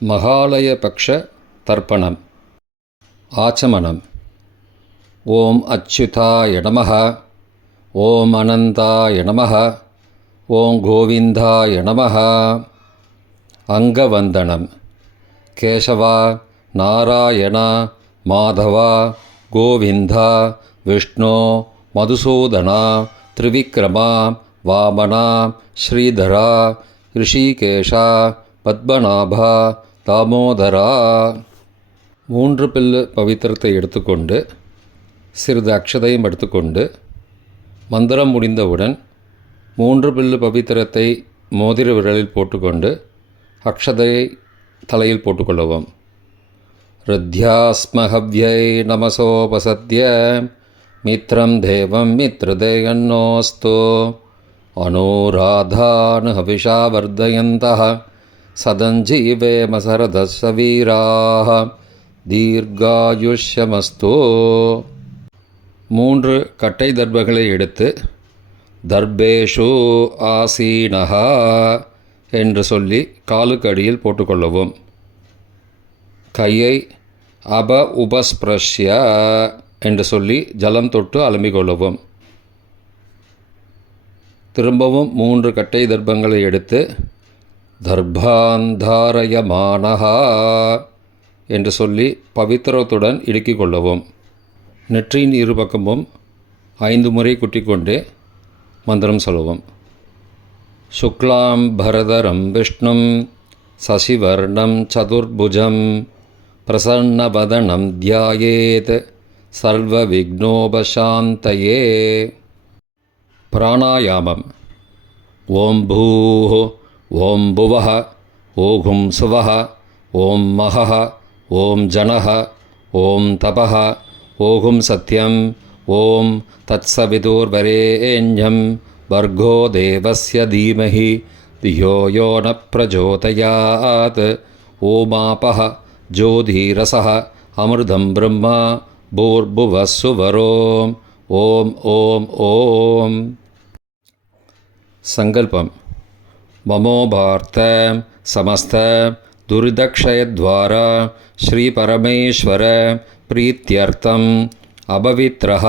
மகாலயபக்ஷ தர்ப்பணம். ஆச்சமனம். ஓம் அச்சுதாய நமः. ஓம் அனந்தாய நமः. ஓம் கோவிந்தாய நமः. அங்கவந்தனம். கேசவா, நாராயணா, மாதவா, கோவிந்தா, விஷ்ணு, மதுசூதனா, திரிவிக்ரமா, வாமனா, ஸ்ரீதரா, ரிஷிகேஷா, பத்மநாபா, தாமோதரா. 3 பில்லு பவித்திரத்தை எடுத்துக்கொண்டு சிறிது அக்ஷதையும் எடுத்துக்கொண்டு மந்திரம் முடிந்தவுடன் 3 பில்லு பவித்திரத்தை மோதிர விரலில் போட்டுக்கொண்டு அக்ஷதையை தலையில் போட்டுக்கொள்ளவும். ருத்யாஸ்மஹவ்யை நமசோபசத்ய மித்ரம் தேவம் மித்ருதேயன்னோஸ்து அனுராதான் ஹவிஷா வர்தயந்தः சதஞ்சீவேம சரதஸ்ஸ வீராः தீர்காயுஷ்யமஸ்து. 3 கட்டை தர்பங்களை எடுத்து தர்பேஷு ஆசீனஹ என்று சொல்லி காலுக்கு அடியில் போட்டுக்கொள்ளவும். கையை உபஸ்பிரஷ்ய என்று சொல்லி ஜலம் தொட்டு அலம்பிக்கொள்ளவும். திரும்பவும் 3 கட்டை தர்பங்களை எடுத்து தர்பாந்தாரயமானஹா என்று சொல்லி பவித்திரத்துடன் இடுக்கிக் கொள்ளவும். நெற்றியின் இருபக்கமும் 5 முறை குட்டிக்கொண்டே மந்திரம் சொல்லவும். சுக்லாம் பரதரம் விஷ்ணும் சசிவர்ணம் சதுர்புஜம் பிரசன்னவதனம் தியாயேத் சர்வ விக்னோபசாந்தயே. பிராணாயாமம். ஓம் பூஹ ஓம் புவஹ ஓகும் சுவஹ ஓம் மஹஹ ஓம் ஜனஹ ஓம் தபஹ ஓகும் சத்யம் ஓம் தத்சவிதுர்வரேண்யம் வர்கோ தேவஸ்ய தீமஹி தியோ யோ ந பிரச்சோதயாத். ஓமாபஹ ஜோதிரசஹ அமிர்தம் பிரம்மா பூர்புவः சுவரோம். ஓம் ஓம் ஓம். சங்கல்பம். மமோபார்த்த சமஸ்த துரிதக்ஷயத்வாரா ஸ்ரீ பரமேஸ்வர பிரீத்யர்த்தம் அபவித்ரஹ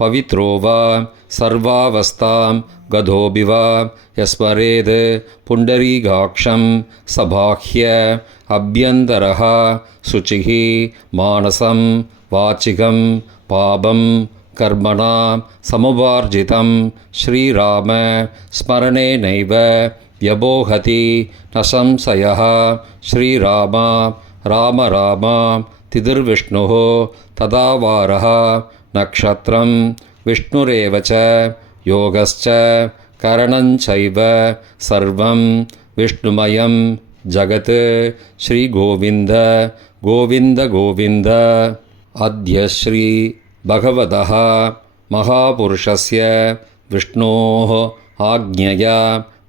பவித்ரோ வா சர்வாவஸ்தாம் கதோபிவா யஸ்மரேத் புண்டரீகாக்ஷம் சபாஹ்ய அப்யந்தரஹ சுச்சிஹி மானசம் வாச்சிகம் பாபம் கர்மணா சமுபார்ஜிதம் ஸ்ரீராம ஸ்மரணேனைவ வ்யபோஹதி ந சம்சயः. ஸ்ரீராமா ராம ராமா திதிர்விஷ்ணுः ததாவாரः நக்ஷத்ரம் விஷ்ணுரேவ ச யோகஸ்ச கரணஞ்சைவ சர்வம் விஷ்ணுமயம் ஜகத். ஸ்ரீகோவிந்த கோவிந்த கோவிந்த. அத்ய ஸ்ரீ பகவதः மகாபுருஷஸ்ய விஷ்ணோः ஆக்ஞயா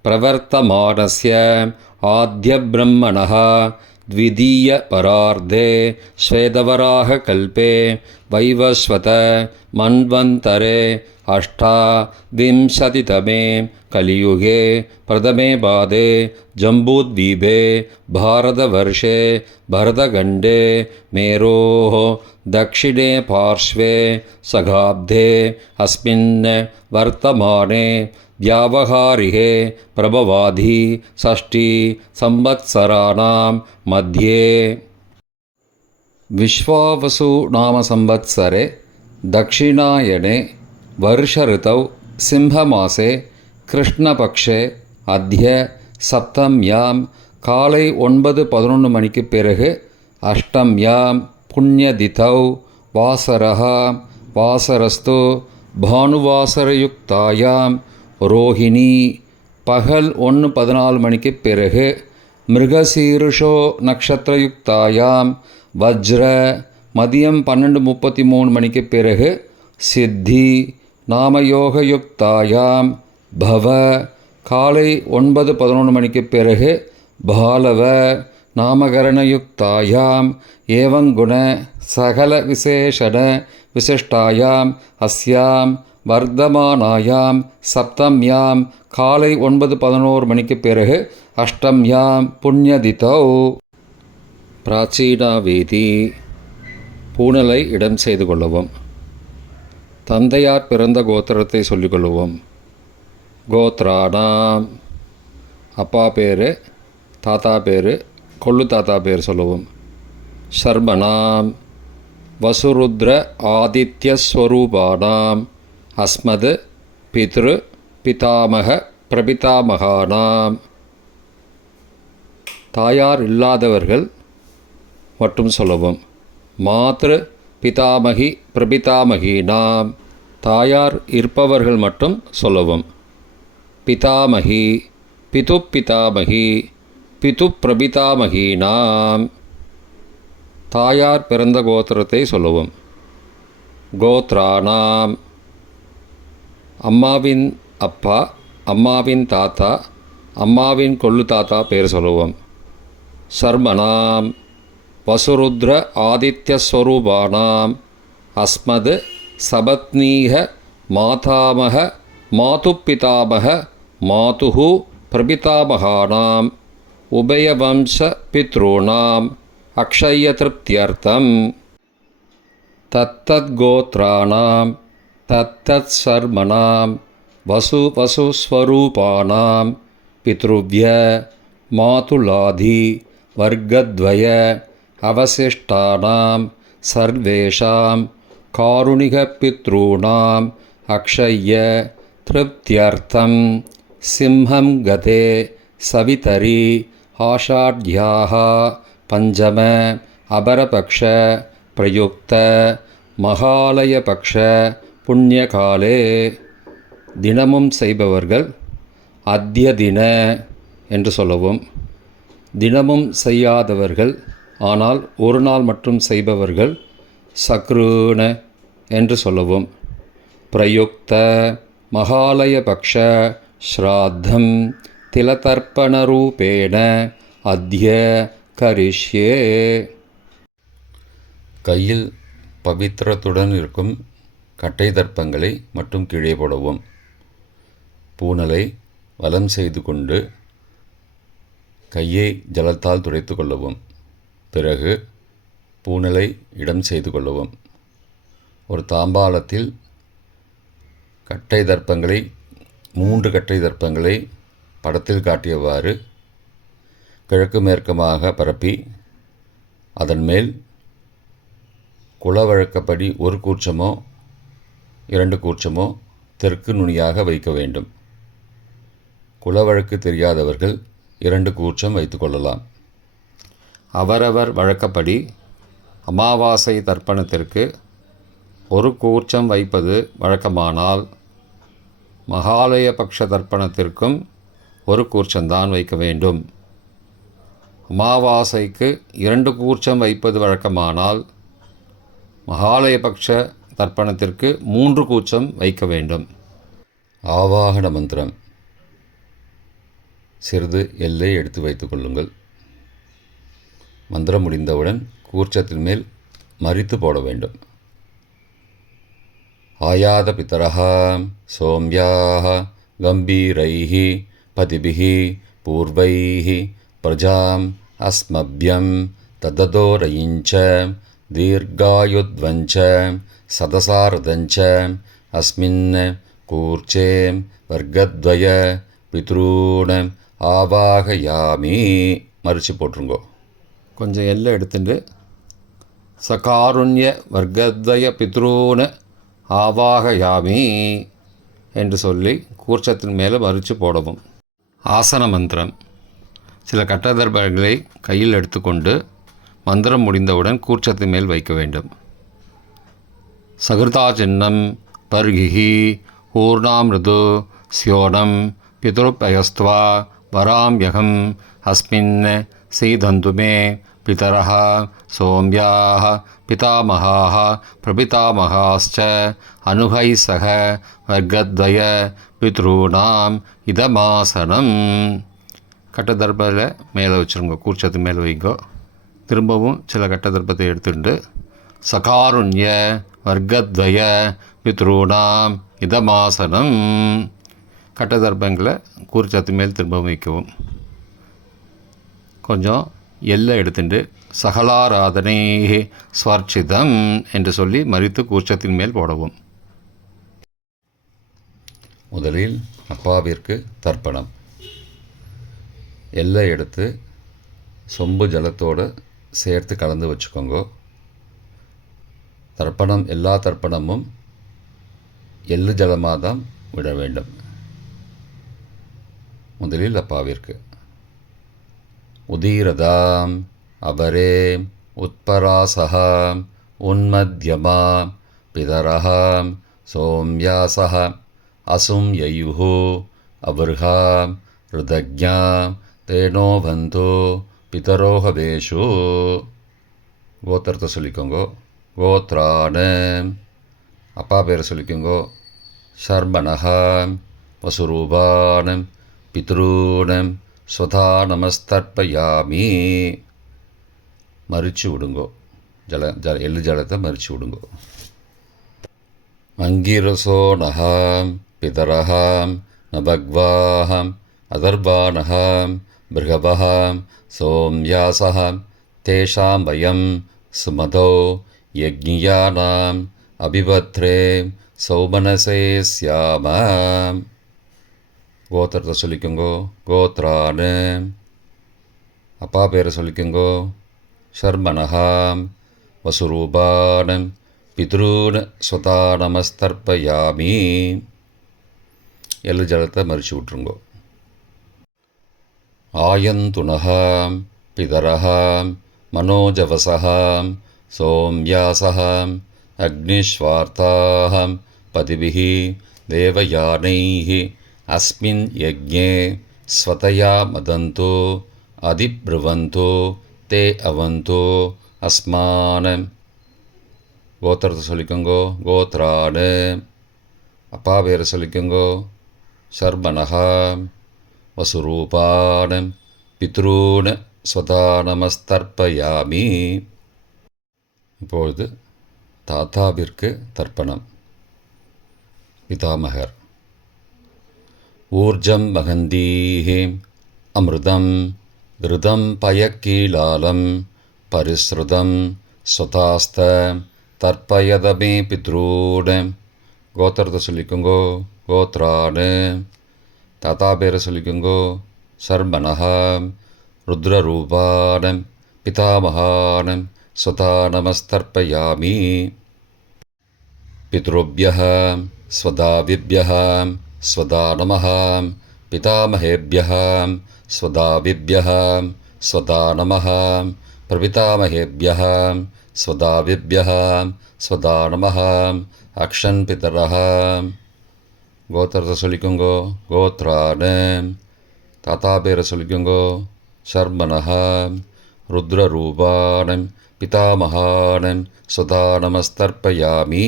பிரவர்த்தமானஸ்ய ஆத்யப்ரம்மணः द्वितीयपरार्धे श्वेतवराहकल्पे वैवस्वत मन्वन्तरे अष्टाविंशतितमे कलियुगे प्रथमे पादे जम्बूद्वीपे भारतवर्षे भरतखण्डे मेरोः दक्षिणे पार्श्वे सगाब्धे अस्मिन् वर्तमाने व्यावहारिके प्रभवादि षष्ठी संवत्सराणां मध्ये. विश्वावसु नाम संवत्सरे दक्षिणायने वर्षऋतौ सिंहमासे कृष्णपक्षे अद्य सप्तम्यां காலை 9:11 மணிக்கு பிறகு அஷ்டம்யாம் புண்ணியதிதௌ வாசரஹ வாசரஸ்து பானுவாசரயுக்தாயாம் ரோஹிணி பகல் 1:14 மணிக்கு பிறகு மிருகசீருஷோ நக்ஷத்திரயுக்தாயாம் வஜ்ர மதியம் 12:33 மணிக்கு பிறகு சித்தி நாமயோகயுக்தாயாம் பவ காலை 9:11 மணிக்கு பிறகு பாலவ நாமகரணயுக்தாயாம் ஏவங்குண சகல விசேஷண விசிஷ்டாயாம் அஸ்யாம் வர்தமானாயாம் சப்தம்யாம் காலை 9:11 மணிக்கு பிறகு அஷ்டம்யாம் புண்ணியதிதௌ பிராச்சீனாவேதி பூணலை இடம் செய்து கொள்ளவும். தந்தையார் பிறந்த கோத்திரத்தை சொல்லிக்கொள்ளுவோம். கோத்ரானாம் அப்பா பேர், தாத்தா பேர், கொள்ளு தாத்தா பேர் சொல்லுவோம். சர்மனாம் வசுருத்ர ஆதித்யஸ்வரூபானாம் அஸ்மத் பித்ரு பிதாமக பிரபிதாமகானாம். தாயார் இல்லாதவர்கள் மட்டும் சொல்லவும். மாத்ரு பிதாமகி பிரபிதாமகீனாம் தாயார் இருப்பவர்கள் மட்டும் சொல்லவும். பிதாமகி பிது பிதாமகி பிது பிரபிதாமகீனாம் தாயார் பிறந்த கோத்திரத்தை சொல்லவும். கோத்ரானாம் அம்மாவின் அப்பா, அம்மாவின் தாத்தா, அம்மாவின் கொள்ளு தாத்தா பேர் சொல்லுவோம். சர்மனாம் வசுருத்ர ஆதித்யஸ்வரூபானாம் அஸ்மத் சபத்னீக மாதாமக மாதுப்பிதாமக மாதுஹு பிரபிதாமகானாம் உபயவம்ச பித்ருணாம் அக்ஷயத்ருப்தியர்த்தம். தத்தத்கோத்ராணாம் தத்தத் சர்மனாம் வசுஸ்வரூபானாம் பித்ருவ்ய மாதுலாதி வர்க்கத்வய அவசிஷ்டானாம் சர்வேஷாம் காருணிகபித்ருணாம் அக்ஷய திருப்தியர்த்தம் சிம்ஹம் கதே சவிதரி ஆஷாட்யாः பஞ்சம அபரபக்ஷ பிரயுக்த மகாலயபக்ஷ புண்ணியகாலே. தினமும் செய்பவர்கள் அத்ய தின என்று சொல்லவும். தினமும் செய்யாதவர்கள் ஆனால் ஒரு நாள் மட்டும் செய்பவர்கள் சக்ருண என்று சொல்லவும். பிரயுக்த மகாலயபக்ஷ ஸ்ராத்தம் திலதர்ப்பணரூபேண அத்ய கரிஷ்யே. கையில் பவித்திரத்துடன் இருக்கும் கட்டை தர்ப்பங்களை மட்டும் கீழே போடவும். பூணலை வலம் செய்து கொண்டு கையை ஜலத்தால் துடைத்து கொள்ளவும். பிறகு பூணலை இடம் செய்து கொள்ளவும். ஒரு தாம்பாளத்தில் கட்டை தர்ப்பங்களை 3 கட்டை தர்ப்பங்களை படத்தில் காட்டியவாறு கிழக்கு மேற்கமாக பரப்பி அதன் மேல் குலவழக்கப்படி 1 கூர்ச்சமோ 2 கூர்ச்சமோ தெற்கு நுனியாக வைக்க வேண்டும். குலவழக்கு தெரியாதவர்கள் 2 கூர்ச்சம் வைத்துக்கொள்ளலாம். அவரவர் வழக்கப்படி அமாவாசை தர்ப்பணத்திற்கு 1 கூர்ச்சம் வைப்பது வழக்கமானால் மகாலயபக்ஷ தர்ப்பணத்திற்கும் 1 கூர்ச்சம்தான் வைக்க வேண்டும். அமாவாசைக்கு 2 கூர்ச்சம் வைப்பது வழக்கமானால் மகாலயபக்ஷ தர்ப்பணத்திற்கு 3 கூர்ச்சம் வைக்க வேண்டும். ஆவாகன மந்திரம். சிறிது எல்லை எடுத்து வைத்துக் கொள்ளுங்கள். மந்திரம் முடிந்தவுடன் கூர்ச்சத்தின் மேல் மரித்து போட வேண்டும். ஆயாத பிதரஹ சோம்யாஹ கம்பீரைஹ பதிபிஹ பூர்வைஹ பிரஜாம் அஸ்மப்யம் தததோரயிஞ்ச தீர்காயுத்வஞ்ச சதசாரதஞ்ச அஸ்மின் கூர்ச்சே வர்க்கத்வய பித்ரூண ஆவாகயாமி. மறித்து போட்டுருங்கோ. கொஞ்சம் எல்லை எடுத்துட்டு சகாருண்ய வர்க்கத்வய பித்ரூண ஆவாகயாமி என்று சொல்லி கூர்ச்சத்தின் மேலே மறித்து போடவும். ஆசன மந்திரம். சில கட்டதர்பங்களை கையில் எடுத்துக்கொண்டு மந்திரம் முடிந்தவுடன் கூர்ச்சத்தின் மேல் வைக்க வேண்டும். சகிருதா சின்னம் பர்கிஹி ஊர்ணாமிருது ஸ்யோனம் பிதுருப்பயஸ்துவா வராம்யகம் அஸ்மின் சீதந்துமே பிதரஹ சோம்யாஹ பிதாமகாஹ பிரபிதாமகாஸ்ச அனுகை சக வர்க்கத்வய பித்ருணாம் இதமாசனம். கட்டதர்பத்தில் மேலே வச்சுருங்க. கூர்ச்சத்து மேலே வைங்கோ. திரும்பவும் சில கட்டதர்பத்தை எடுத்துட்டு சகாருண்ய வர்க்கத்வய பித்ருணாம் இதமாசனம். கட்டதர்பங்களை கூர்ச்சத்து மேல் திரும்பவும் வைக்கவும். கொஞ்சம் எல்லாம் எடுத்துட்டு சகலாராதனே ஸ்வர்ச்சிதம் என்று சொல்லி மறித்து கூர்ச்சத்தின் மேல் போடவும். முதலில் அப்பாவிற்கு தர்ப்பணம். எல்லாம் எடுத்து சொம்பு ஜலத்தோடு சேர்த்து கலந்து வச்சுக்கோங்க. தர்ப்பணம் எல்லா தர்ப்பணமும் எள்ளு ஜலமாக தான் விட வேண்டும். முதலில் அப்பாவிற்கு உதீரதாம் அபரே உத்பராசகாம் உன்மத்யமாம் பிதரஹாம் சோம்யாசஹ அசும் யயுஹோ அபர்ஹாம் ருதக்ஞாம் தேனோபந்தோ பிதரோஹவேஷோ. கோத்திரத்தை சொல்லிக்கோங்கோ. கோத்ரான அப்பா பேரை சொல்லிக்கோங்கோ. ஷர்மணஹாம் வசுரூபானம் பித்ரூனம் ஸ்வதா நமஸ்தர்ப்பயாமி. மறிச்சு விடுங்கோ. எள்ளு ஜலத்தை மறிச்சு விடுங்கோ. அங்கிரசோ நகாம் பிதரஹாம் நபக்வாஹாம் அதர்பானஹாம் பிருகபஹாம் சோம்யாசஹாம் தேஷாம் வயம் சுமதோ யக்ஞியானாம் அபிபத்ரே சௌமனசே ஸ்யாமாம். கோத்திரத்தை சொல்லிக்கோங்கோ. கோத்ரானு அப்பா பேரை சொல்லிக்கோங்கோ. ஷர்மணஹாம் வசுரூபானம் பித்ரூன் ஸ்வதா நமஸ்தர்ப்பயாமி. எள்ளு ஜலத்தை மறிச்சு விட்ருங்கோ. ஆயந்துனஹாம் பிதரஹாம் மனோஜவசஹாம் சோம்யாசஹாம் அக்னிஸ்வார்த்தாஹாம் பதிபிஹி தேவயானைஹி அஸ்மின் யஜ்ஞே ஸ்வதயா மதந்தோ அதிப்ருவந்தோ தே அவந்தோ அஸ்மானம். கோத்திரத்தை சொல்லிக்கோங்கோ. கோத்ரானு அப்பா பேரை சொல்லிக்கோங்கோ. ஷர்மணஹாம் வசுரூபானம் பித்ரூன் ஸ்வதா நமஸ்தர்ப்பயாமி. இப்பொழுது தாத்தாவிற்கு தர்ப்பணம். பிதாமகர் ஊர்ஜம் மகந்தீஹி அமிர்தம் கிருதம் பயக்கீலாலம் பரிஸ்ருதம் ஸ்வதாஸ்த தர்ப்பயதமே பித்ரூன். கோத்திரத்தை சொல்லிக்கோங்கோ. கோத்ரானு தாத்தா பேரை சொல்லிக்கோங்கோ. ஷர்மணஹாம் ருத்ரரூபானம் பிதாமகானம் ஸ்வதா நமஸ்தர்ப்பயாமி. பித்ருப்யஹ ஸ்வதாவிப்யஹ ஸ்வதா நமஹ பிதாமஹேப்யஹ ஸ்வதாவிப்யஹ ஸ்வதா நமஹ பிரபிதாமஹேப்யஹ ஸ்வதாவிப்யஹ ஸ்வதா நமஹ அக்ஷன் பிதரஹ. கோத்திரத்தை சொல்லிக்கோங்கோ. கோத்ரானு தாத்தா பேரை சொல்லிக்கோங்கோ. ஷர்மணஹாம் ருத்ரரூபானம் பிதாமகானம் ஸ்வதா நமஸ்தர்ப்பயாமி.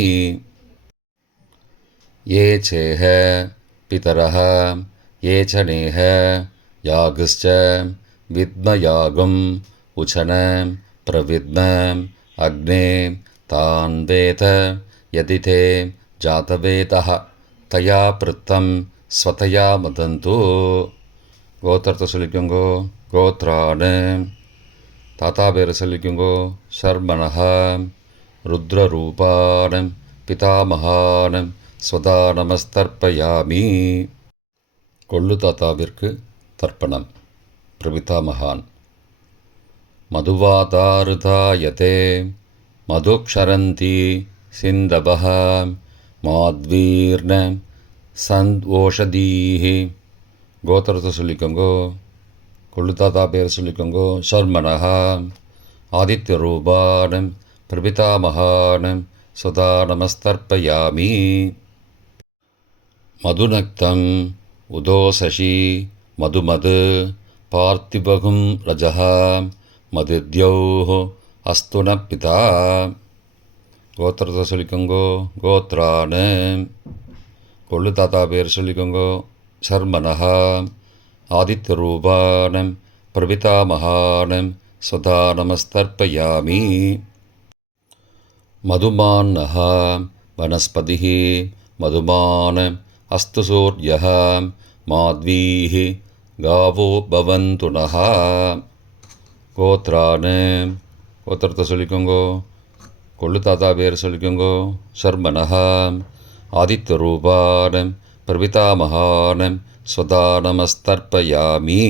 ये चेह पितरः ये च नेह यागश्च विद्मयागम् उचनं प्रविद्मम् अग्ने तान् वेद यदि ते जातवेदः तया पृत्तं स्वतया मदन्तु. கோத்திரத்தை சொல்லிக்கோங்கோ. கோத்ரானு தாத்தா பேரை சொல்லிக்கோங்கோ. ஷர்மணஹாம் ருத்ரரூபானம் பிதாமகானம் ஸ்வதா நமஸ்தர்ப்பயாமி. கொள்ளு தாத்தாவிற்கு தர்ப்பணம். பிரபிதாமகான் மதுவாதாருதாயதே மதுக்ஷரந்தி சிந்தபஹ மாத்வீர்ண சந்த்வோஷதீஹி. கோத்திரத்தை சொல்லிக்கோங்கோ. கொள்ளு தாத்தா பேர் சொல்லிக்கோங்கோ. ஷர்மணஹா ஆதித்யரூபானம் பிரபிதாமகானம் ஸ்வதா நமஸ்தர்ப்பயாமி. மதுநக்தம் உதோசசி மதுமது பார்த்திபகும் ரஜஹ மதுத்யௌஹ அஸ்துன பிதா. கோத்திரத்தை சொல்லிக்கோங்கோ. கோத்ரானு கொள்ளு தாத்தா பேர் சொல்லிக்கோங்கோ. ஷர்மணஹா ஆதித்யரூபானம் பிரபிதாமகானம் ஸ்வதா நமஸ்தர்ப்பயாமி. மதுமான்னஹ வனஸ்பதிः மதுமானம் அஸ்து சூர்யः மாத்வீः காவோ பவந்து நः. கோத்ரான்னு கோத்திரத்தை சொல்லிக்கோங்கோ. கொள்ளு தாத்தா பேர் சொல்லிக்கோங்கோ. சர்மனஹா ஆதித்யரூபானம் பிரபிதாமகானம் ஸ்வதா நமஸ்தர்ப்பயாமி.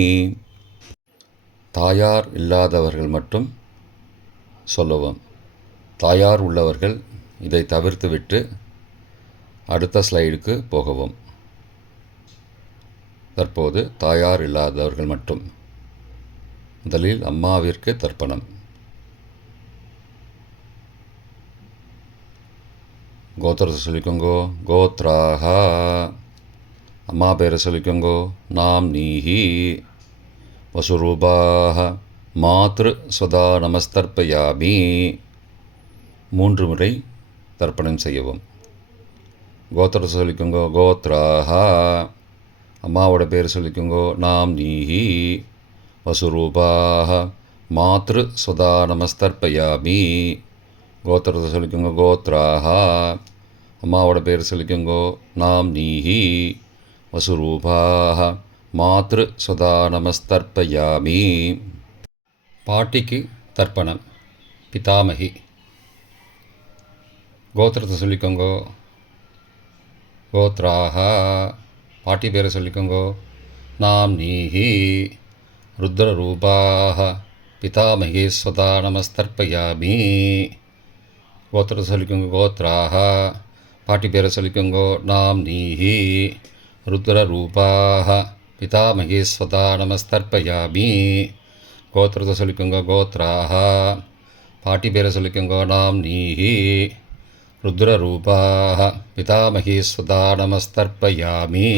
தாயார் இல்லாதவர்கள் மட்டும் சொல்லவும். தாயார் உள்ளவர்கள் இதை தவிர்த்துவிட்டு அடுத்த ஸ்லைடுக்கு போகவும். தற்போது தாயார் இல்லாதவர்கள் மட்டும். முதலில் அம்மாவிற்கு தர்ப்பணம். கோத்திரத்தை சொல்லிக்கோங்கோ. கோத்ராஹா அம்மா பேரை சொல்லிக்கோங்கோ. நாம் நீஹி வசுரூபாக மாத்ரு ஸ்வதா நமஸ்தர்ப்பயாமி. 3 முறை தர்ப்பணம் செய்யவும். கோத்திரத்தை சொல்லிக்கோங்கோ. கோத்ராஹா அம்மாவோட பேர் சொல்லிக்கோங்கோ. நாம் நீஹி வசுரூபாக மாத்ரு ஸ்வதா நமஸ்தர்ப்பயாமி. கோத்திரத்தை சொல்லிக்கோங்க. கோத்ராஹா அம்மாவோட பேர் சொல்லிக்கோங்கோ. நாம் நீஹி வசுரூபாக மாத்ரு ஸ்வதா நமஸ்தர்ப்பயாமி. பாட்டிக்கு தர்ப்பணம். பிதாமகி. கோத்திரத்தை சொல்லிக்கோங்கோ. கோத்ராஹா பாட்டி பேரை சொல்லிக்கோங்கோ. நாம் நீஹி ருத்ரரூபாக பிதாமகி ஸ்வதா நமஸ்தர்ப்பயாமி. கோத்திரத்தை சொல்லிக்கோங்க. கோத்ராஹா பாட்டி பேரை சொல்லிக்கோங்கோ. நாம் நீஹி ருத்ரரூபாக பிதாமகி ஸ்வதா நமஸ்தர்ப்பயாமி. கோத்திரத்தை சொல்லிக்கோங்க. கோத்ராஹா பாட்டி பேரை சொல்லிக்கோங்கோ. நாம் நீஹி ருத்ரரூபாக பிதாமகி ஸ்வதா நமஸ்தர்ப்பயாமி.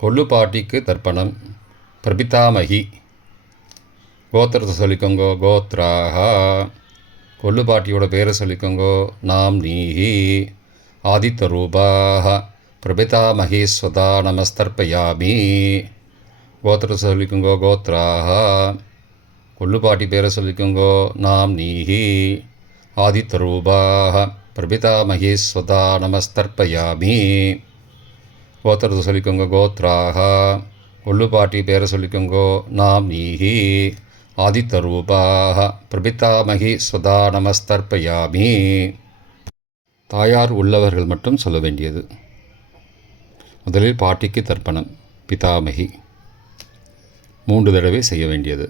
கொள்ளு பாட்டிக்கு தர்ப்பணம். பிரபிதாமகி. கோத்திரத்தை சொல்லிக்கோங்கோ. கோத்ராஹா கொள்ளு பாட்டியோட பேரை சொல்லிக்கோங்கோ. நாம் நீஹி ஆதித்யரூபாக பிரபிதாமகி ஸ்வதா நமஸ்தர்ப்பயாமி. கோத்திரத்தை சொல்லிக்கோங்கோ. கோத்ராஹா கொள்ளு பாட்டி பேரை சொல்லிக்கோங்கோ. நாம் நீஹி ஆதித்யரூபாக பிரபிதாமகி ஸ்வதா நமஸ்தர்ப்பயாமி. கோத்திரத்தை சொல்லிக்கோங்க. கோத்ராஹா கொள்ளு பாட்டி பேரை சொல்லிக்கோங்கோ. நாம் நீஹி ஆதித்யரூபாக பிரபிதாமகி ஸ்வதா நமஸ்தர்ப்பயாமி. தாயார் உள்ளவர்கள் மட்டும் சொல்ல வேண்டியது. முதலில் பாட்டிக்கு தர்ப்பணம். பிதாமகி 3 தடவை செய்ய வேண்டியது.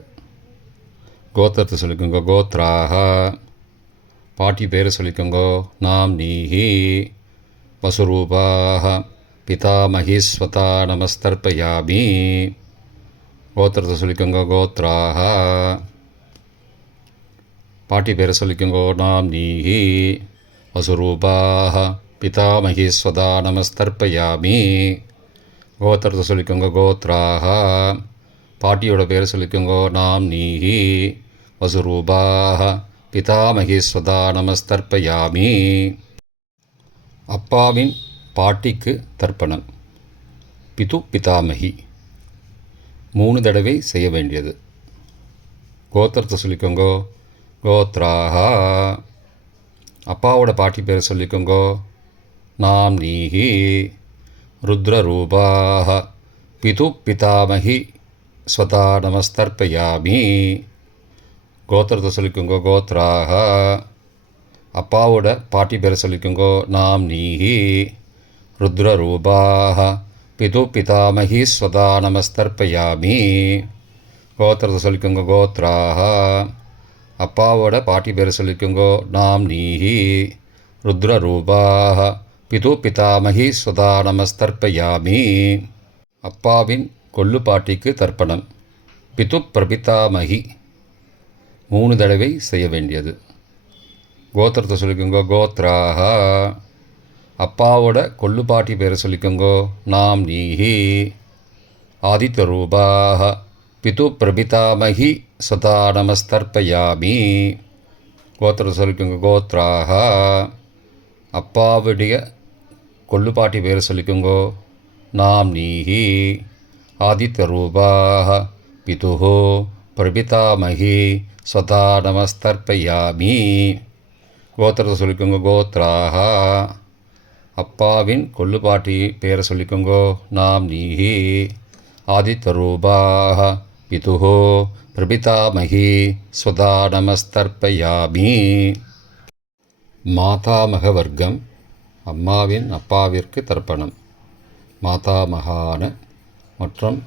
கோத்திரத்தை சொல்லிக்கோங்க. கோத்ராஹா பாட்டி பேரை சொல்லிக்கோங்கோ. நாம் நீஹி வசுரூபாக பிதாமகி ஸ்வதா நமஸ்தர்ப்பயாமி. கோத்திரத்தை சொல்லிக்கோங்க. கோத்ராஹா பாட்டி பேரை சொல்லிக்கோங்கோ. நாம் நீஹி வசுரூபாக பிதாமகி ஸ்வதா நமஸ்தர்ப்பயாமி. கோத்திரத்தை சொல்லிக்கோங்க. கோத்ராஹா பாட்டியோட பேரை சொல்லிக்கோங்கோ. நாம் நீஹி வசுரூபாக பிதாமகி ஸ்வதா நமஸ்தர்ப்பயாமி. அப்பாவின் பாட்டிக்கு தர்ப்பணம். பிது பிதாமகி 3 தடவை செய்ய வேண்டியது. கோத்திரத்தை சொல்லிக்கோங்கோ. கோத்ராஹா அப்பாவோட பாட்டி பேரை சொல்லிக்கோங்கோ. நாம் நீஹி ருத்ரரூபாக பிது பிதாமகி ஸ்வதா நமஸ்தர்ப்பயாமி. கோத்திரத்தை சொல்லிக்கோங்கோ. கோத்ராஹா அப்பாவோட பாட்டி பேரை சொல்லிக்கோங்கோ. நாம் நீஹி ருத்ரரூபாக பிது பிதாமகி ஸ்வதா நமஸ்தர்ப்பயாமி. கோத்திரத்தை சொல்லிக்கோங்க. கோத்ராஹா அப்பாவோட பாட்டி பேரை சொல்லிக்கோங்கோ. நாம் நீஹி ருத்ரரூபாக பிது பிதாமகி ஸ்வதா நமஸ்தர்ப்பயாமி. அப்பாவின் கொள்ளு பாட்டிக்கு தர்ப்பணம். பிது பிரபிதாமகி 3 தடவை செய்ய வேண்டியது. கோத்திரத்தை சொல்லிக்கோங்கோ. கோத்ராஹா அப்பாவோட கொள்ளு பாட்டி பேரை சொல்லிக்கோங்கோ. நாம் நீஹி ஆதித்யரூபாக பிது பிரபிதாமகி ஸ்வதா நமஸ்தர்ப்பயாமி. கோத்திரத்தை சொல்லிக்கோங்க. கோத்ராஹா அப்பாவுடைய கொள்ளு பாட்டி பேரை சொல்லிக்கோங்கோ. நாம் நீஹி ஆதித்யரூபாக பிது பிரபிதாமகி ஸ்வதா நமஸ்தர்ப்பயாமி. கோத்திரத்தை சொல்லிக்கோங்க. கோத்ராஹா அப்பாவின் கொள்ளு பாட்டி பேரை சொல்லிக்கோங்கோ. நாம் நீஹி ஆதித்யரூபாக பிது பிரபிதாமகி ஸ்வதா நமஸ்தர்ப்பயாமி. மாதாமக வர்க்கம் அம்மாவின் அப்பாவிற்கு தர்ப்பணம். மாதாமகான மற்றும்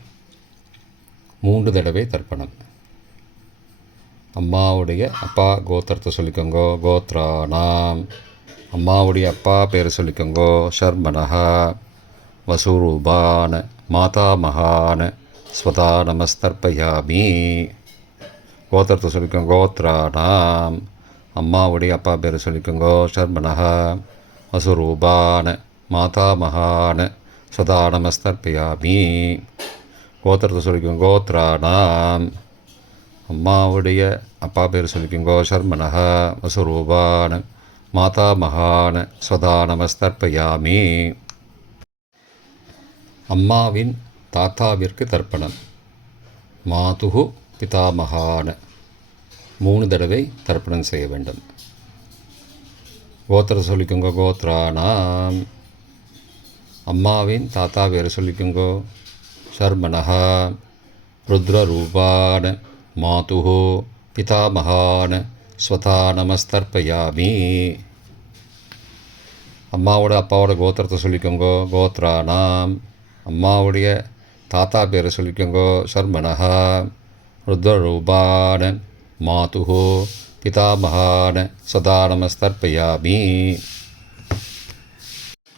3 தடவை தர்ப்பணம். அம்மாவுடைய அப்பா கோத்திரத்தை சொல்லிக்கோங்கோ. கோத்ரானாம். அம்மாவுடைய அப்பா பேர் சொல்லிக்கோங்கோ. ஷர்மனஹா வசுரூபான மாதாமகான ஸ்வதா நமஸ்தர்ப்பயாமி. கோத்திரத்தை சொல்லிக்கோங்க. கோத்ரானாம். அம்மாவுடைய அப்பா பேர் சொல்லிக்கோங்கோ. ஷர்மனஹா வசுரூபான மாதாமகான ஸ்வதா நமஸ்தர்ப்பயாமி. கோத்திரத்தை சொல்லிக்கோங்க. கோத்ரானாம். அம்மாவுடைய அப்பா பேர் சொல்லிக்கோங்கோ. ஷர்மனஹா வசுரூபான மாதாமகான ஸ்வதா நமஸ்தர்ப்பயாமி. அம்மாவின் தாத்தாவிற்கு தர்ப்பணம். மாதுகு பிதாமகான 3 தடவை தர்ப்பணம் செய்ய வேண்டும். கோத்திரத்தை சொல்லிக்கோங்க. கோத்ரானாம். அம்மாவின் தாத்தா பேர் சொல்லிக்கோங்கோ. ஷர்மனஹா ருத்ரரூபான மாதுகு பிதாமகான ஸ்வதா நமஸ்தர்ப்பயாமி. அம்மாவோட அப்பாவோட கோத்திரத்தை சொல்லிக்கோங்கோ. கோத்ரானாம். அம்மாவுடைய தாத்தா பேரை சொல்லிக்கோங்கோ. ஷர்மனஹா ருத்ரரூபான மாதுகு பிதாமகான ஸ்வதா நமஸ்தர்ப்பயாமி.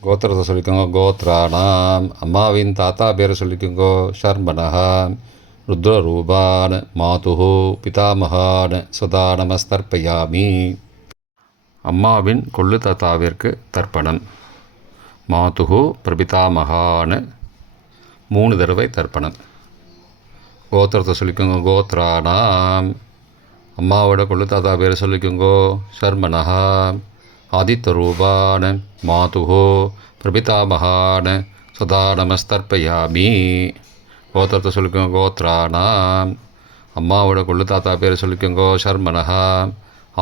கோத்திரத்தை சொல்லிக்கோங்க. கோத்ரானாம். அம்மாவின் தாத்தா பேரை சொல்லிக்கோங்கோ. ஷர்மனஹா ருத்ரரூபான மாதுகு பிதாமகான ஸ்வதா நமஸ்தர்ப்பயாமி. அம்மாவின் கொள்ளு தாத்தாவிற்கு தர்ப்பணம். மாதுகு பிரபிதாமகான 3 தடவை தர்ப்பணம். கோத்திரத்தை சொல்லிக்கோங்க. கோத்ரானாம். அம்மாவோட கொள்ளு தாத்தா பேர் சொல்லிக்கோங்கோ. ஷர்மனஹா ஆதித்யரூபான மாதுகு பிரபிதாமகான ஸ்வதா நமஸ்தர்ப்பயாமி. கோத்திரத்தை சொல்லிக்கோங்க. கோத்ரானாம். அம்மாவோட கொள்ளு தாத்தா பேர் சொல்லிக்கோங்கோ. ஷர்மனஹா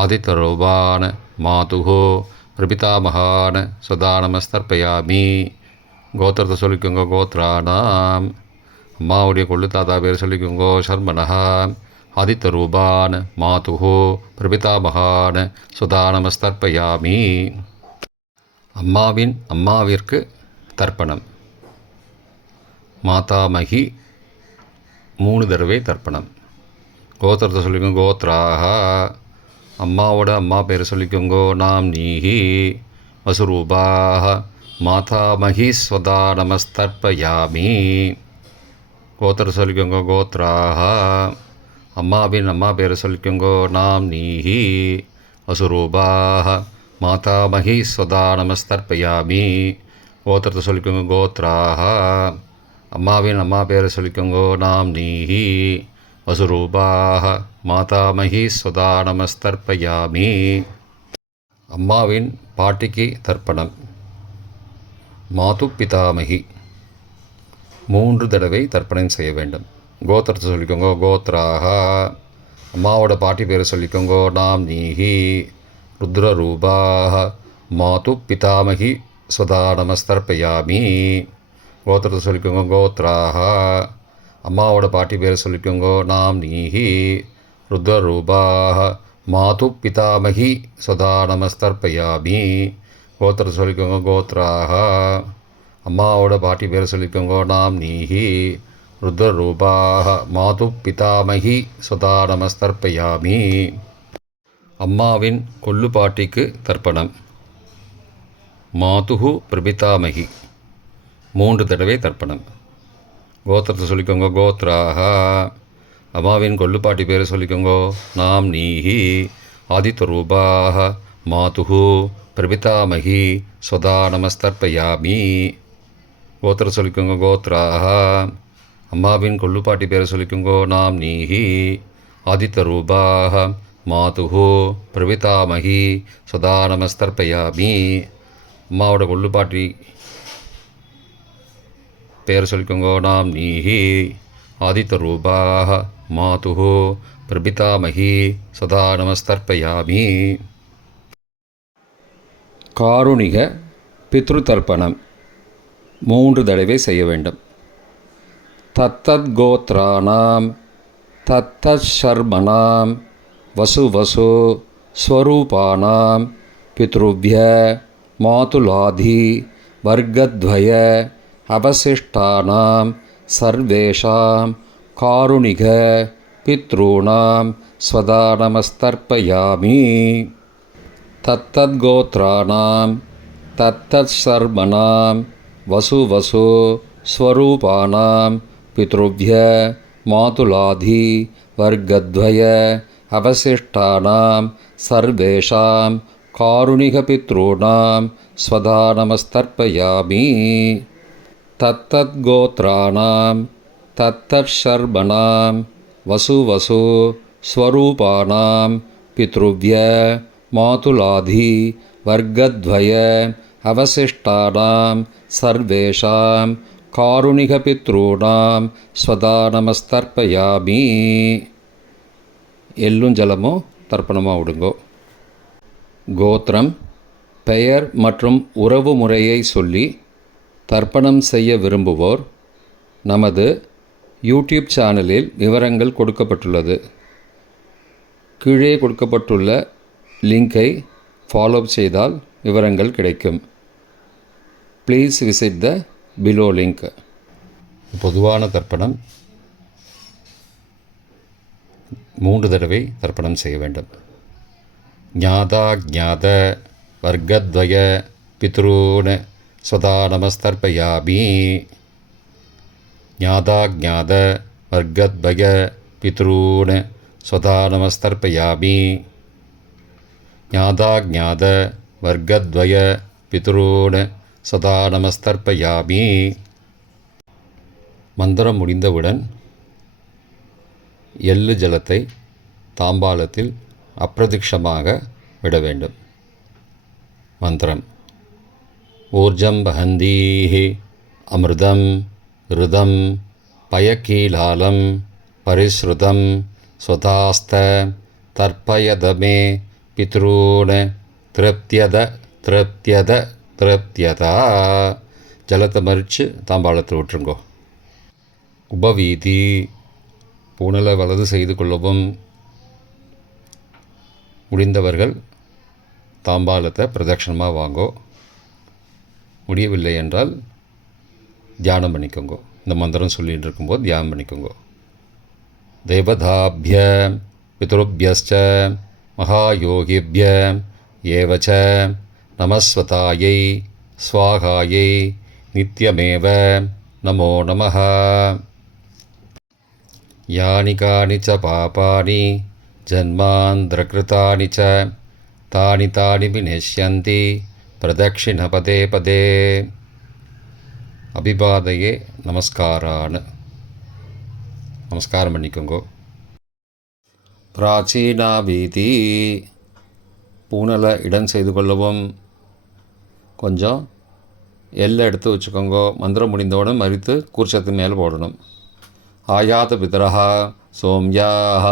ஆதித்யரூபான மாதுகு பிரபிதாமகான ஸ்வதா நமஸ்தர்ப்பயாமி. கோத்திரத்தை சொல்லிக்கோங்க. கோத்ரானாம். அம்மாவுடைய கொள்ளு தாத்தா பேர் சொல்லிக்கோங்கோ. ஷர்மனஹா ஆதித்யரூபான மாதுகு பிரபிதாமகான ஸ்வதா நமஸ்தர்ப்பயாமி. அம்மாவின் அம்மாவிற்கு தர்ப்பணம். மாதாமகி 3 தடவை தர்ப்பணம். கோத்திரத்தை சொல்லிக்கோங்க. கோத்ராஹா. அம்மாவோட அம்மா பேர் சொல்லிக்கோங்கோ. நாம் நீஹி வசுரூபாஹ மாதாமகி ஸ்வதா நமஸ்தர்ப்பயாமி. கோத்திரத்தை சொல்லிக்கோங்க. கோத்ராஹா. அம்மாவின் அம்மா பேர் சொல்லிக்கோங்கோ. நாம் நீஹி வசுரூபாஹ மாதாமகி ஸ்வதா நமஸ்தர்ப்பயாமி. கோத்திரத்தை சொல்லிக்கோங்க. கோத்ராஹா. அம்மாவின் அம்மா பேரை சொல்லிக்கோங்கோ. நாம் நீஹி வசுரூபாஹ மாதாமகி ஸ்வதா நமஸ்தர்ப்பயாமி. அம்மாவின் பாட்டிக்கு தர்ப்பணம். மாது பிதாமகி 3 தடவை தர்ப்பணம் செய்ய வேண்டும். கோத்திரத்தை சொல்லிக்கோங்கோ. கோத்ராஹா. அம்மாவோட பாட்டி பேரை சொல்லிக்கோங்கோ. நாம் நீஹி ருத்ரரூபாஹ மாது பிதாமகி ஸ்வதா நமஸ்தர்ப்பயாமி. கோத்திரத்தை சொல்லிக்கோங்க. கோத்ராஹா. அம்மாவோட பாட்டி பேரை சொல்லிக்கோங்கோ. நாம் நீஹி ருத்ரரூபாஹ மாது பிதாமகி ஸ்வதா நமஸ்தர்ப்பயாமி. கோத்திரத்தை சொல்லிக்கோங்க. கோத்ராஹா. அம்மாவோட பாட்டி பேரை சொல்லிக்கோங்கோ. நாம் நீஹி ருத்ரரூபாஹ மாது பிதாமகி ஸ்வதா நமஸ்தர்ப்பயாமி. அம்மாவின் கொள்ளு பாட்டிக்கு தர்ப்பணம். மாதுகு பிரபிதாமகி 3 தடவை தர்ப்பணம். கோத்திரத்தை சொல்லிக்கோங்க. கோத்ராஹா. அம்மாவின் கொள்ளுப்பாட்டி பேரை சொல்லிக்கோங்கோ. நாம் நீஹி ஆதித்யரூபாஹ மாதுகு பிரபிதாமகி ஸ்வதா நமஸ்தர்ப்பயாமி. கோத்திரத்தை சொல்லிக்கோங்க. கோத்ராஹா. அம்மாவின் கொள்ளுப்பாட்டி பேரை சொல்லிக்கோங்கோ. நாம் நீஹி ஆதித்யரூபாஹ மாதுகு பிரபிதாமகி ஸ்வதா நமஸ்தர்ப்பயாமி. அம்மாவோட கொள்ளுப்பாட்டி பேர் சொல்லிக்கோங்கோ. நாம் நீஹி ஆதித்யரூபாஹ மாதுகு பிரபிதாமகி ஸ்வதா நமஸ்தர்ப்பயாமி. காருணிக பித்ரு தர்ப்பணம் 3 தடவை செய்ய வேண்டும். தத்தத் கோத்ரானாம் தத்தர்மணாம் வசு ஸ்வரூபானாம் பித்ருவ்ய மாதுலாதி வர்க்கத்வய அவசிஷ்டானாம் சர்வேஷாம் காருணிக பித்ருணாம் ஸ்வதா நமஸ்தர்ப்பயாமி. தத்தத்கோத்ராணாம் தத்தர்மணாம் வசு ஸ்வரூபானாம் பித்ருவ்ய மாதுலாதி வர்க்கத்வய அவசிஷ்டானாம் சர்வேஷாம் காருணிக பித்ருணாம் ஸ்வதா நமஸ்தர்ப்பயாமி. தத்தத்கோத்ராணாம் தத்தர்மணாம் வசு ஸ்வரூபானாம் பித்ருவ்ய மாதுலாதி வர்க்கத்வய அவசிஷ்டானாம் சர்வேஷாம் காருணிக பித்ருணாம் ஸ்வதா நமஸ்தர்ப்பயாமி. எள்ளும் ஜலமும் தர்ப்பணமாக விடுங்கோ. கோத்திரம், பெயர் மற்றும் உறவு முறையை சொல்லி தர்ப்பணம் செய்ய விரும்புவோர் நமது யூடியூப் சேனலில் விவரங்கள் கொடுக்கப்பட்டுள்ளது. கீழே கொடுக்கப்பட்டுள்ள லிங்கை ஃபாலோ செய்தால் விவரங்கள் கிடைக்கும். Please visit the below link. பொதுவான தர்ப்பணம் 3 தடவை தர்ப்பணம் செய்ய வேண்டும். ஞாதா ஞாத வர்க்கத்வய பித்ருன் ஸ்வதா நமஸ்தர்ப்பயாமி. ஞாதா ஞாத வர்க்கத்வய பித்ருன் ஸ்வதா நமஸ்தர்ப்பயாமி. ஞாதா ஞாத வர்க்கத்வய பித்ருன் சதா நமஸ்தர்ப்பயாமி. மந்திரம் முடிந்தவுடன் எள்ளு ஜலத்தை தாம்பாலத்தில் அப்பிரதிக்ஷமாக விட வேண்டும். மந்திரம்: ஊர்ஜம் வஹந்தீஹி அமிர்தம் ருதம் பயக்கீலாலம் பரிஸ்ருதம் ஸ்வதாஸ்த தர்ப்பயதமே பித்ரூன் திருப்தியத திருப்தியத திருப்தியதா. ஜலத்தை மறித்து தாம்பாளத்தில் விட்டுருங்கோ. உபவீதி, பூனலை வலது செய்து கொள்ளவும். முடிந்தவர்கள் தாம்பாளத்தை பிரதட்சணமாக வாங்கோ. முடியவில்லை என்றால் தியானம் பண்ணிக்கோங்க. இந்த மந்திரம் சொல்லிகிட்டு இருக்கும்போது தியானம் பண்ணிக்கோங்க. தேவதாபிய பித்ருபியஸ்ச மகாயோகிபிய ஏவச்ச நமஸ்வதாயை ஸ்வாகாயை நித்யமேவ நமோ நமः. யானி கானி ச பாபானி ஜன்மாந்திரகிருதானி ச தானி தானி விநஷ்யந்தி பிரதக்ஷிண பதே பதே. அபிபாதையே நமஸ்காரான். நமஸ்காரம் பண்ணிக்கோங்கோ. பிராச்சீனா வீதி, பூனலை இடம் செய்து கொள்ளவும். கொஞ்சம் எல்லை எடுத்து வச்சுக்கோங்க. மந்திரம் முடிந்தவுடன் மறித்து கூர்ச்சத்தின் மேலே போடணும். ஆயாத பிதரஹா சோம்யாக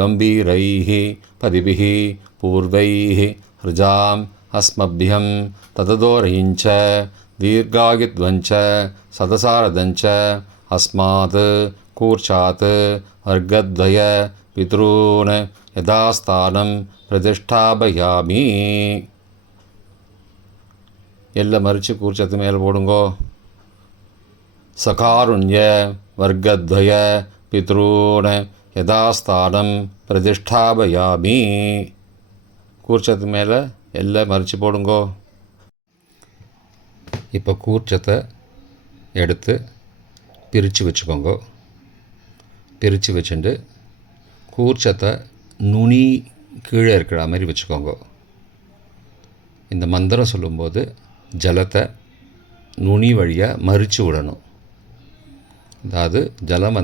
கம்பீரைஹி பதிபிஹி பூர்வைஹி ஹிருஜாம் அஸ்மபியம் தததோரயிஞ்ச தீர்காயுத்வஞ்ச சதசாரதஞ்ச அஸ்மாத் கூர்ச்சாத் வர்க்கத்வய பித்ரூன் யதாஸ்தானம் பிரதிஷ்டாபயாமி. எல்லை மறித்து கூர்ச்சத்து மேலே போடுங்கோ. சகாருண்ய வர்க்கத்வய பித்ரூன் யதாஸ்தானம் பிரதிஷ்டாபயாமி. கூர்ச்சத்து மேலே எல்லை மறித்து போடுங்கோ. இப்போ கூர்ச்சத்தை எடுத்து பிரித்து வச்சுக்கோங்க. பிரித்து வச்சுட்டு கூர்ச்சத்தை நுனி கீழே இருக்கிற மாதிரி வச்சுக்கோங்க. இந்த மந்திரம் சொல்லும்போது ஜலத்தை நுனி வழியாக மறித்து விடணும். அதாவது ஜலம்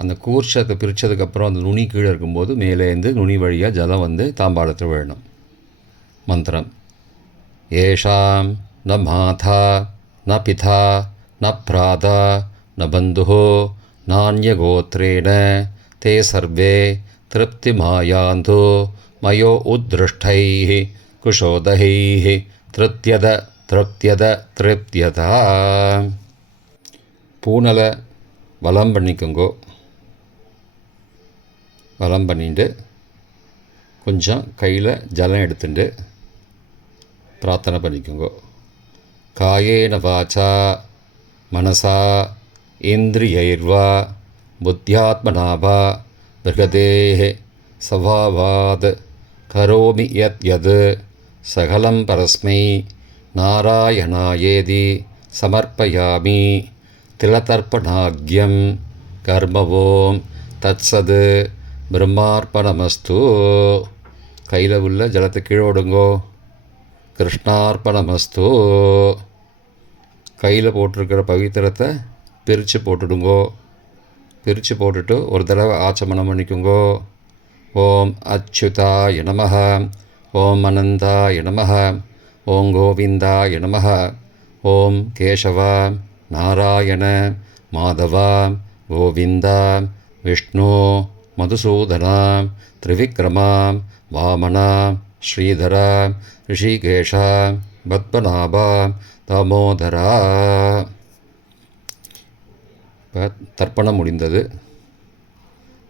அந்த கூர்ச்சத்தை பிரித்ததுக்கப்புறம் அந்த நுனி கீழே இருக்கும்போது மேலேருந்து நுனி வழியாக ஜலம் தாம்பாளத்தில் விழணும். மந்திரம்: ஏஷாம் ந மாதா ந பிதா ந பிராதா ந பந்துஹோ நான்யகோத்ரேண தே சர்வே திருப்திமாயாந்தோ மயோ உத்ருஷ்டைः குஷோதகைः திருப்தியத திருப்தியத திருப்தியதா. பூனலை வலம் பண்ணிக்கோங்கோ. வலம் பண்ணிட்டு கொஞ்சம் கையில் ஜலம் எடுத்துட்டு பிரார்த்தனை பண்ணிக்கோங்க. காயேன வாச்சா மனசா இந்திரியைர்வா புத்தியாத்மனாவா பிரகதேஹ சவாவாத் கரோமி யத் யத் சகலம் பரஸ்மை நாராயணாயேதி சமர்ப்பயாமி திலதர்ப்பணாக்யம் கர்மவோம் தத்சது பிரம்மார்ப்பணமஸ்து. கையில் உள்ள ஜலத்தை கீழோடுங்கோ. கிருஷ்ணார்ப்பணமஸ்து. கையில் போட்டிருக்கிற பவித்திரத்தை பிரித்து போட்டுடுங்கோ. பிரித்து போட்டுட்டு ஒரு தடவை ஆச்சமனம் பண்ணிக்கோங்கோ. ஓம் அச்சுதாய நமஹ, ஓம் அனந்தாய நமஹ, ஓம் கோவிந்தாய நமஹ, ஓம் கேசவா நாராயண மாதவா கோவிந்தா விஷ்ணு மதுசூதனா திரிவிக்ரமா வாமனா ஸ்ரீதரா ரிஷிகேஷா பத்மநாபா தாமோதரா. இப்போ தர்ப்பணம் முடிந்தது.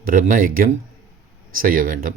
பிரம்ம யஜ்யம் செய்ய வேண்டும்.